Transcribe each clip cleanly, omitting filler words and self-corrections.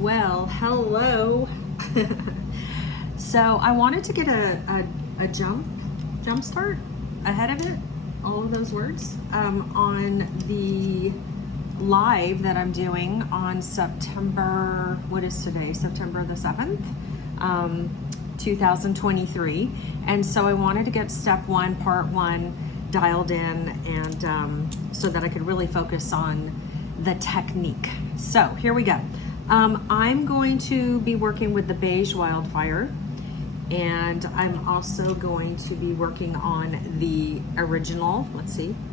Well, hello. So I wanted to get a jump start ahead of it, all of those words, on the live that I'm doing on September, what is today? September the 7th, 2023. And so I wanted to get step one, part one dialed in, and so that I could really focus on the technique. So here we go. I'm going to be working with the beige Wildfire, and I'm also going to be working on the original,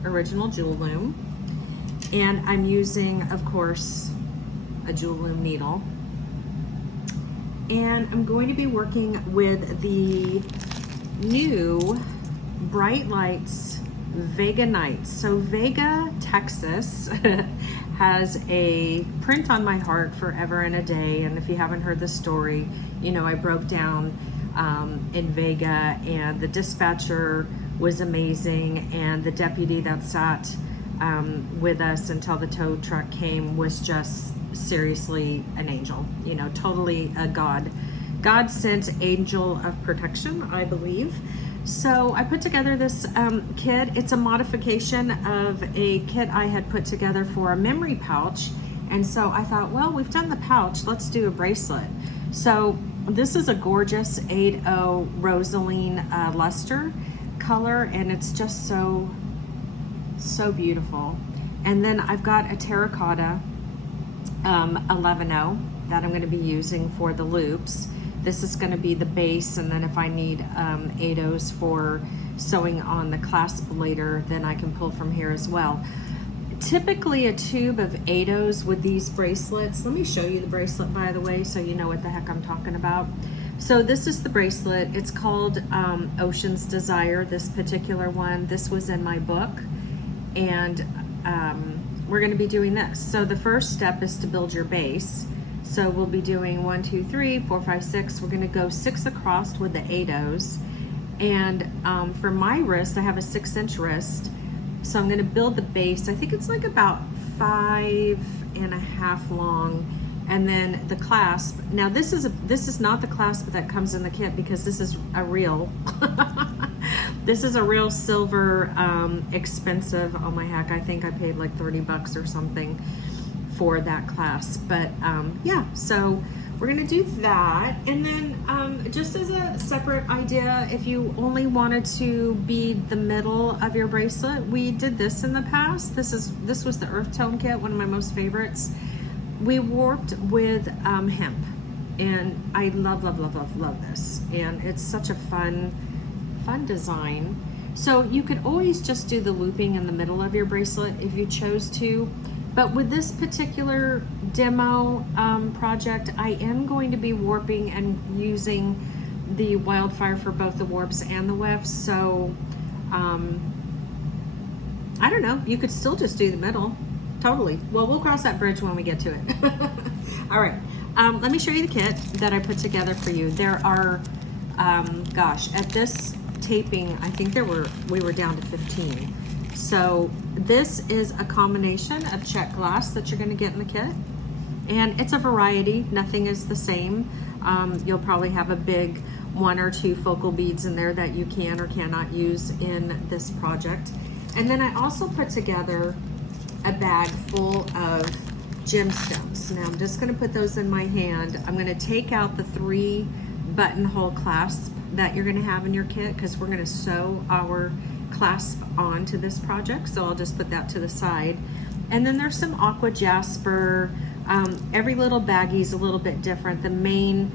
original Jewel Loom. And I'm using, of course, a Jewel Loom needle. And I'm going to be working with the new Bright Lights Vega Nights. So Vega, Texas has a print on my heart forever and a day. And if you haven't heard the story, you know, I broke down in Vega, and the dispatcher was amazing, and the deputy that sat with us until the tow truck came was just seriously an angel, you know, totally a God sent angel of protection, I believe. So I put together this kit. It's a modification of a kit I had put together for a memory pouch. And so I thought, well, we've done the pouch, let's do a bracelet. So this is a gorgeous 8-0 Rosaline luster color, and it's just so beautiful. And then I've got a terracotta 11-0 that I'm going to be using for the loops. This is going to be the base, and then if I need 8-0s for sewing on the clasp later, then I can pull from here as well. Typically a tube of 8-0s with these bracelets. Let me show you the bracelet, by the way, so you know what the heck I'm talking about. So this is the bracelet. It's called Ocean's Desire, this particular one. This was in my book, and we're going to be doing this. So the first step is to build your base. So we'll be doing 1, 2, 3, 4, 5, 6. We're going to go 6 across with the 8-0s. And for my wrist, I have a 6-inch wrist. So I'm going to build the base. I think it's like about 5.5 long. And then the clasp. Now this is not the clasp that comes in the kit, because this is a real this is a real silver expensive, oh my heck, I think I paid like 30 bucks or something for that clasp. But yeah, so we're gonna do that. And then just as a separate idea, if you only wanted to bead the middle of your bracelet, we did this in the past. This was the earth tone kit, one of my most favorites. We warped with hemp, and I love this, and it's such a fun design. So you could always just do the looping in the middle of your bracelet if you chose to, but with this particular demo project, I am going to be warping and using the Wildfire for both the warps and the wefts. So I don't know, you could still just do the middle. Totally. Well, we'll cross that bridge when we get to it. All right. Let me show you the kit that I put together for you. There are, gosh, at this taping, I think we were down to 15. So this is a combination of check glass that you're going to get in the kit. And it's a variety. Nothing is the same. You'll probably have a big 1 or 2 focal beads in there that you can or cannot use in this project. And then I also put together a bag full of gemstones. Now I'm just going to put those in my hand. I'm going to take out the 3 buttonhole clasp that you're going to have in your kit, because we're going to sew our clasp onto this project. So I'll just put that to the side. And then there's some aqua jasper. Every little baggie is a little bit different. The main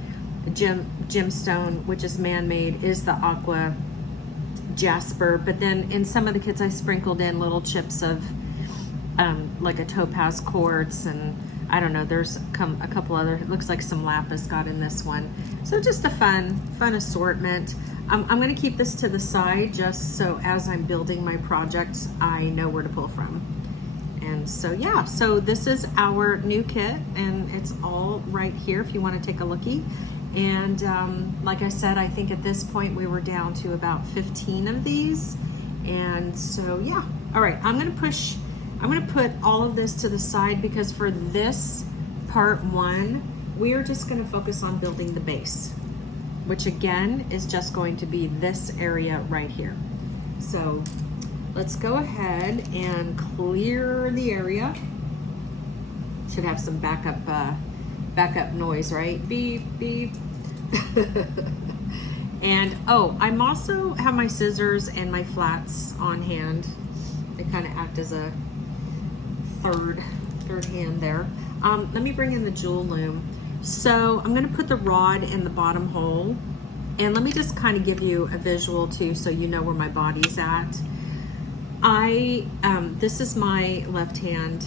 gemstone, which is man-made, is the aqua jasper, but then in some of the kits I sprinkled in little chips of like a topaz quartz, and I don't know, there's a couple other, it looks like some lapis got in this one. So just a fun assortment. I'm going to keep this to the side just so as I'm building my project, I know where to pull from. And so yeah, so this is our new kit, and it's all right here if you want to take a lookie. And like I said, I think at this point we were down to about 15 of these. And so yeah, all right, I'm going to put all of this to the side, because for this part 1, we are just going to focus on building the base, which again is just going to be this area right here. So let's go ahead and clear the area. Should have some backup noise, right? Beep, beep. And oh, I'm also have my scissors and my flats on hand. They kind of act as a third hand there. Let me bring in the Jewel Loom. So I'm going to put the rod in the bottom hole, and let me just kind of give you a visual too, so you know where my body's at. This is my left hand,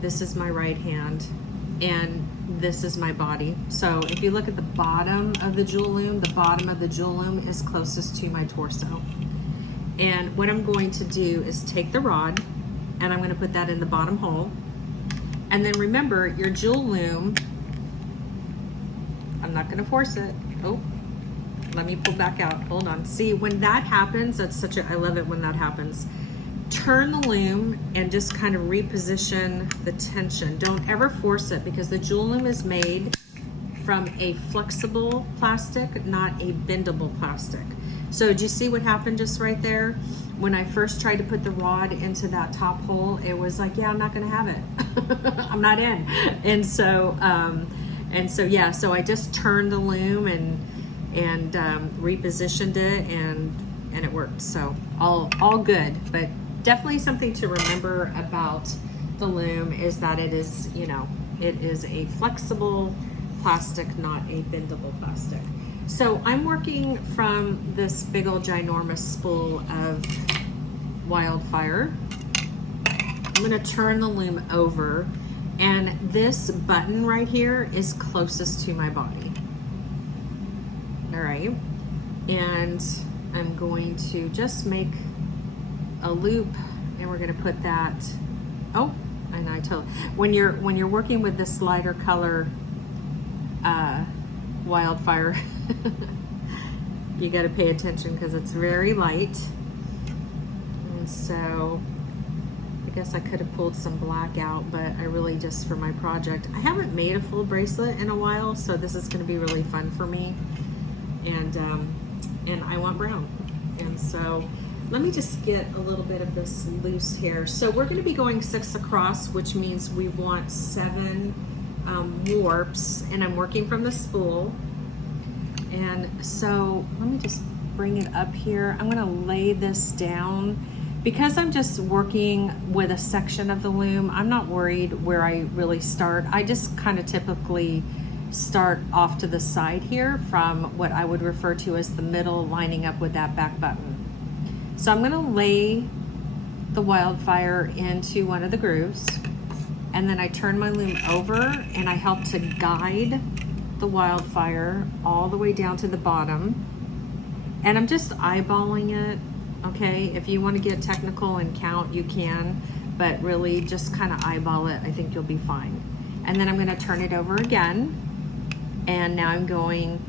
this is my right hand, and this is my body. So if you look at the bottom of the Jewel Loom, the bottom of the Jewel Loom is closest to my torso. And what I'm going to do is take the rod, and I'm going to put that in the bottom hole. And then remember, your Jewel Loom, I'm not going to force it. Oh, let me pull back out. Hold on. See, when that happens, I love it when that happens. Turn the loom and just kind of reposition the tension. Don't ever force it, because the Jewel Loom is made from a flexible plastic, not a bendable plastic. So do you see what happened just right there? When I first tried to put the rod into that top hole, it was like, yeah, I'm not gonna have it. I'm not in. And so yeah, so I just turned the loom and repositioned it, and it worked. So all good, but definitely something to remember about the loom is that it is, you know, it is a flexible plastic, not a bendable plastic. So I'm working from this big old ginormous spool of Wildfire. I'm gonna turn the loom over, and this button right here is closest to my body. All right, and I'm going to just make a loop, and we're gonna put that, oh, and I told, when you're working with this lighter color Wildfire, you got to pay attention because it's very light. And so I guess I could have pulled some black out, but I really just, for my project, I haven't made a full bracelet in a while, so this is going to be really fun for me. And I want brown, and so let me just get a little bit of this loose here. So we're going to be going 6 across, which means we want 7 warps, and I'm working from the spool. And so let me just bring it up here. I'm going to lay this down because I'm just working with a section of the loom. I'm not worried where I really start. I just kind of typically start off to the side here from what I would refer to as the middle, lining up with that back button. So I'm going to lay the Wildfire into one of the grooves, and then I turn my loom over and I help to guide the Wildfire all the way down to the bottom. And I'm just eyeballing it, okay? If you want to get technical and count, you can, but really just kind of eyeball it. I think you'll be fine. And then I'm going to turn it over again, and now I'm going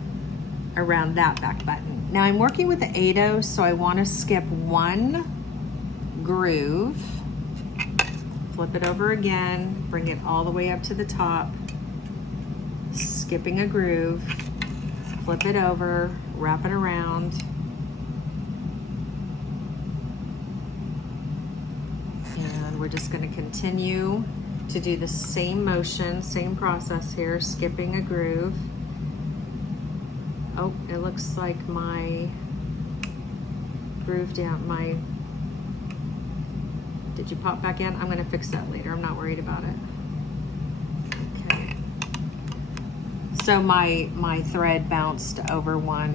around that back button. Now I'm working with the 8/0, so I want to skip 1 groove. Flip it over again, bring it all the way up to the top, skipping a groove, flip it over, wrap it around, and we're just going to continue to do the same motion, same process here, skipping a groove. Oh, it looks like my groove down, did you pop back in? I'm going to fix that later. I'm not worried about it. Okay. So my thread bounced over one,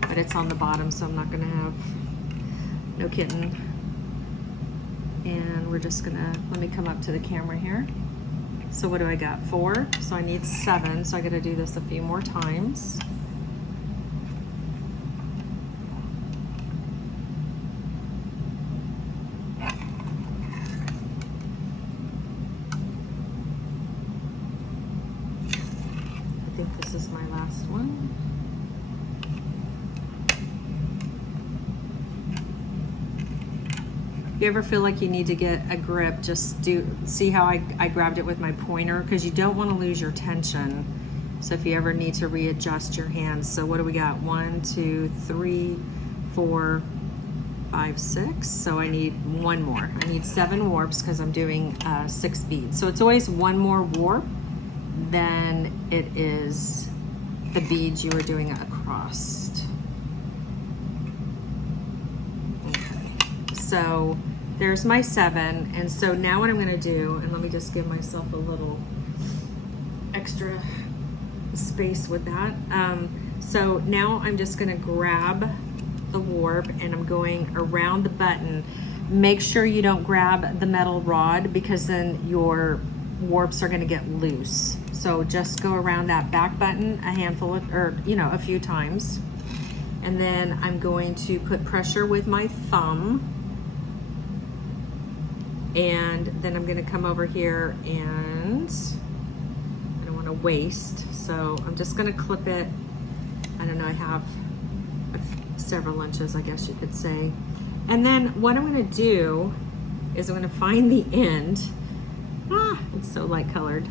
but it's on the bottom, so I'm not going to have, no kidding. And we're just going to, let me come up to the camera here. So what do I got? 4. So I need 7. So I got to do this a few more times. I think this is my last one. If you ever feel like you need to get a grip, just see how I grabbed it with my pointer, because you don't want to lose your tension. So if you ever need to readjust your hands. So what do we got? 1, 2, 3, 4, 5, 6. So I need one more. I need 7 warps because I'm doing 6 beads. So it's always one more warp than it is the beads you were doing across. Okay. So there's my 7. And so now what I'm going to do, and let me just give myself a little extra space with that. So now I'm just going to grab the warp and I'm going around the button. Make sure you don't grab the metal rod, because then your warps are going to get loose. So just go around that back button a handful of, or a few times. And then I'm going to put pressure with my thumb. And then I'm going to come over here, and I don't want to waste. So I'm just going to clip it. I don't know, I have several inches, I guess you could say. And then what I'm going to do is I'm going to find the end. It's so light colored.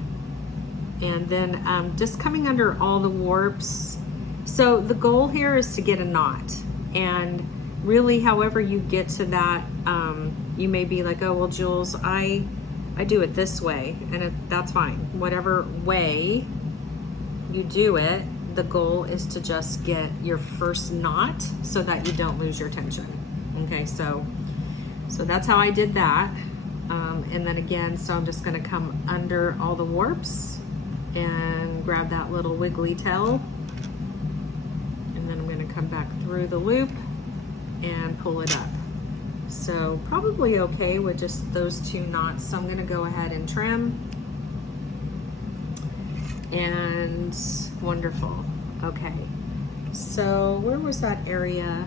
And then just coming under all the warps. So the goal here is to get a knot. And really, however you get to that, you may be like, oh, well, Jules, I do it this way. And that's fine. Whatever way you do it, the goal is to just get your first knot so that you don't lose your tension. Okay, so that's how I did that. And then again, so I'm just gonna come under all the warps and grab that little wiggly tail. And then I'm gonna come back through the loop and pull it up. So probably okay with just those 2 knots. So I'm gonna go ahead and trim. And wonderful. Okay, so where was that area?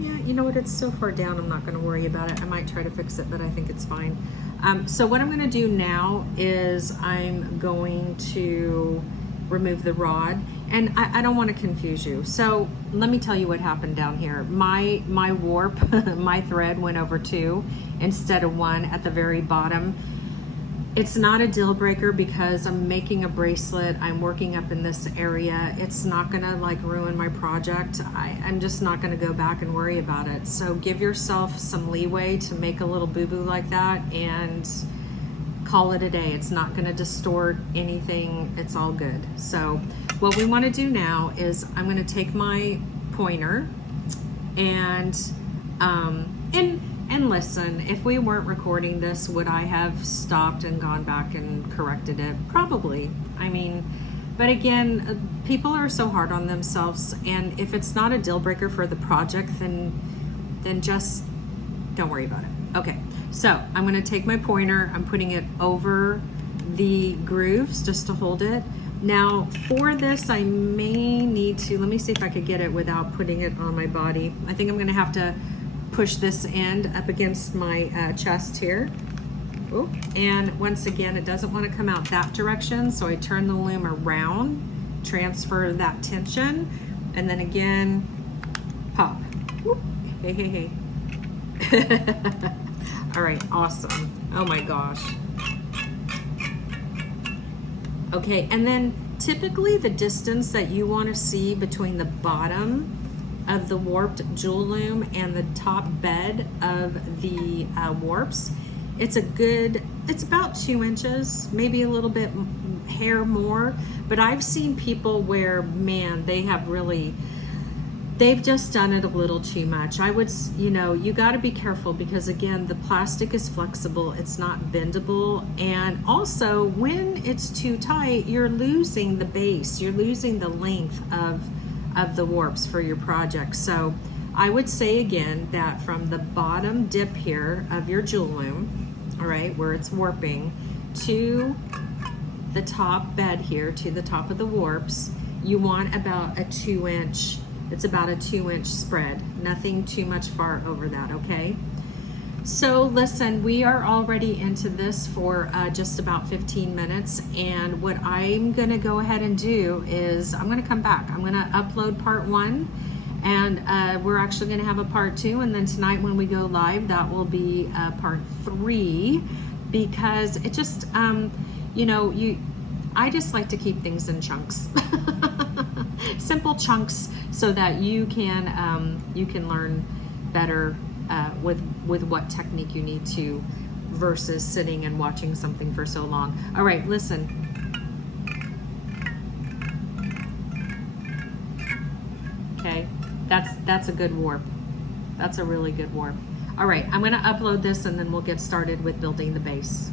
Yeah, you know what, it's so far down, I'm not going to worry about it. I might try to fix it, but I think it's fine. So what I'm going to do now is I'm going to remove the rod, and I don't want to confuse you. So let me tell you what happened down here. My warp, my thread went over 2 instead of 1 at the very bottom. It's not a deal breaker because I'm making a bracelet. I'm working up in this area. It's not gonna like ruin my project. I'm just not gonna go back and worry about it. So give yourself some leeway to make a little boo-boo like that and call it a day. It's not gonna distort anything. It's all good. So what we wanna do now is I'm gonna take my pointer and listen, if we weren't recording this, would I have stopped and gone back and corrected it? Probably. I mean, but again, people are so hard on themselves, and if it's not a deal breaker for the project, then just don't worry about it. Okay, so I'm gonna take my pointer, I'm putting it over the grooves just to hold it. Now for this, I may need to, let me see if I could get it without putting it on my body. I think I'm gonna have to push this end up against my chest here. Ooh. And once again, it doesn't want to come out that direction, so I turn the loom around, transfer that tension, and then again, pop. Whoop. Hey, hey, hey. All right, awesome. Oh my gosh. Okay, and then typically the distance that you want to see between the bottom of the warped jewel loom and the top bed of the warps, it's about 2 inches, maybe a little bit hair more. But I've seen people where, man, they've just done it a little too much. I would, you got to be careful, because again, the plastic is flexible, it's not bendable, and also when it's too tight, you're losing the base, you're losing the length of the warps for your project. So I would say again that from the bottom dip here of your jewel loom, all right, where it's warping, to the top bed here, to the top of the warps, you want about a 2-inch, it's about a 2-inch spread, nothing too much far over that, okay? So listen, we are already into this for just about 15 minutes, and what I'm gonna go ahead and do is I'm gonna come back. I'm gonna upload part 1, And we're actually going to have a part 2, and then tonight when we go live, that will be part 3, because it just, you know, I just like to keep things in chunks, simple chunks, so that you can learn better with what technique you need to, versus sitting and watching something for so long. All right, listen. Okay, that's a good warp. That's a really good warp. All right, I'm going to upload this and then we'll get started with building the base.